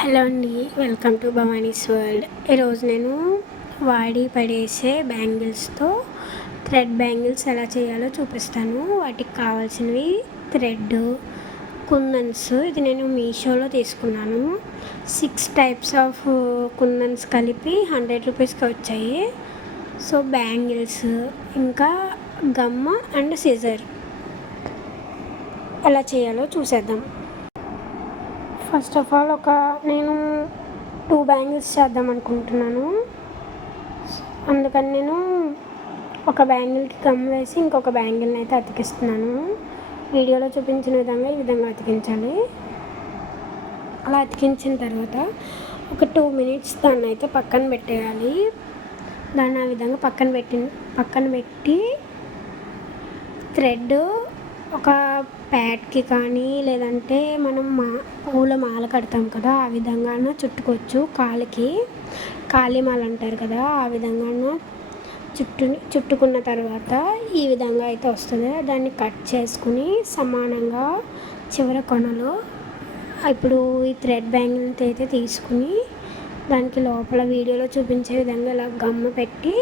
Hello అండి welcome to Bhavani's world. ఈరోజు నేను వాడి పడేసే బ్యాంగిల్స్తో థ్రెడ్ బ్యాంగిల్స్ ఎలా చేయాలో చూపిస్తాను. వాటికి కావాల్సినవి థ్రెడ్ కుందన్స్. ఇది నేను మీషోలో తీసుకున్నాను. సిక్స్ టైప్స్ ఆఫ్ కుందన్స్ కలిపి హండ్రెడ్ రూపీస్కి వచ్చాయి. సో బ్యాంగిల్స్ ఇంకా గమ్మ అండ్ సిజర్. ఎలా చేయాలో చూసేద్దాం. ఫస్ట్ ఆఫ్ ఆల్ ఒక నేను టూ బ్యాంగిల్స్ చేద్దాం అనుకుంటున్నాను. అందుకని నేను ఒక బ్యాంగిల్కి గమ్ వేసి ఇంకొక బ్యాంగిల్ని అయితే అతికిస్తున్నాను. వీడియోలో చూపించిన విధంగా ఈ విధంగా అతికించాలి. అలా అతికించిన తర్వాత ఒక టూ మినిట్స్ దాన్ని అయితే పక్కన పెట్టేయాలి. దాన్ని ఆ విధంగా పక్కన పెట్టి పక్కన పెట్టి థ్రెడ్ ఒక ప్యాడ్కి కానీ లేదంటే మనం మా పూల మాల కడతాం కదా ఆ విధంగా చుట్టుకోవచ్చు కాలికి. కాళీమాల అంటారు కదా ఆ విధంగా చుట్టు చుట్టుకున్న తర్వాత ఈ విధంగా అయితే వస్తుంది. దాన్ని కట్ చేసుకుని సమానంగా చివర కొనలో ఇప్పుడు ఈ థ్రెడ్ బ్యాంగిల్తో అయితే తీసుకుని దానికి లోపల వీడియోలో చూపించే విధంగా ఇలా గమ్మ పెట్టి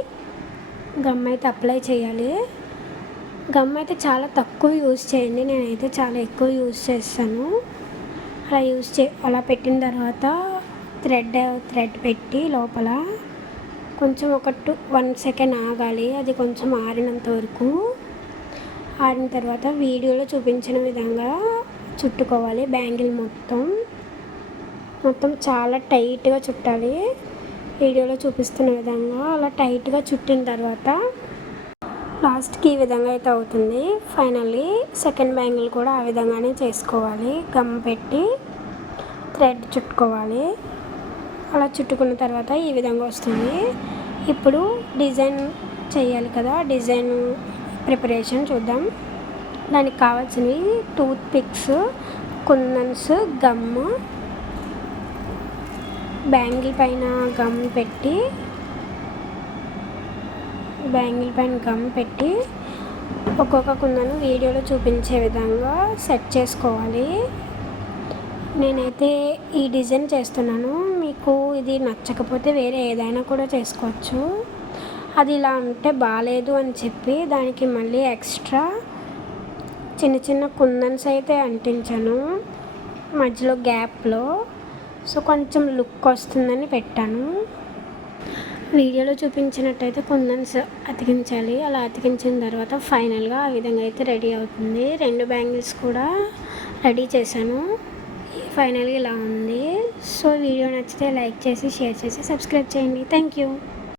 గమ్మ అయితే అప్లై చేయాలి. గమ్ అయితే చాలా తక్కువ యూజ్ చేయండి. నేనైతే చాలా ఎక్కువ యూజ్ చేస్తాను. అలా యూజ్ చే అలా పెట్టిన తర్వాత థ్రెడ్ థ్రెడ్ పెట్టి లోపల కొంచెం ఒక టూ వన్ సెకండ్ ఆగాలి. అది కొంచెం ఆరినంత వరకు. ఆరిన తర్వాత వీడియోలో చూపించిన విధంగా చుట్టుకోవాలి బ్యాంగిల్ మొత్తం. మొత్తం చాలా టైట్గా చుట్టాలి. వీడియోలో చూపిస్తున్న విధంగా అలా టైట్గా చుట్టిన తర్వాత లాస్ట్కి ఈ విధంగా అయితే అవుతుంది. ఫైనల్లీ సెకండ్ బ్యాంగిల్ కూడా ఆ విధంగానే చేసుకోవాలి. గమ్ పెట్టి థ్రెడ్ చుట్టుకోవాలి. అలా చుట్టుకున్న తర్వాత ఈ విధంగా వస్తుంది. ఇప్పుడు డిజైన్ చేయాలి కదా. డిజైన్ ప్రిపరేషన్ చూద్దాం. దానికి కావాల్సినవి tooth pics kundans gum bangle పైన గమ్ పెట్టి బ్యాంగిల్ పైన గమ్ పెట్టి ఒక్కొక్క కుందను వీడియోలో చూపించే విధంగా సెట్ చేసుకోవాలి. నేనైతే ఈ డిజైన్ చేస్తున్నాను. మీకు ఇది నచ్చకపోతే వేరే ఏదైనా కూడా చేసుకోవచ్చు. అది ఇలా ఉంటే బాగాలేదు అని చెప్పి దానికి మళ్ళీ ఎక్స్ట్రా చిన్న చిన్న కుందన్స్ అయితే అంటించాను. మధ్యలో గ్యాప్లో. సో కొంచెం లుక్ వస్తుందని పెట్టాను. వీడియోలో చూపించినట్టయితే కుందన్స్ అతికించాలి. అలా అతికించిన తర్వాత ఫైనల్గా ఆ విధంగా అయితే రెడీ అవుతుంది. రెండు బ్యాంగిల్స్ కూడా రెడీ చేశాను. ఫైనల్గా ఇలా ఉంది. సో వీడియో నచ్చితే లైక్ చేసి షేర్ చేసి సబ్స్క్రైబ్ చేయండి. Thank you.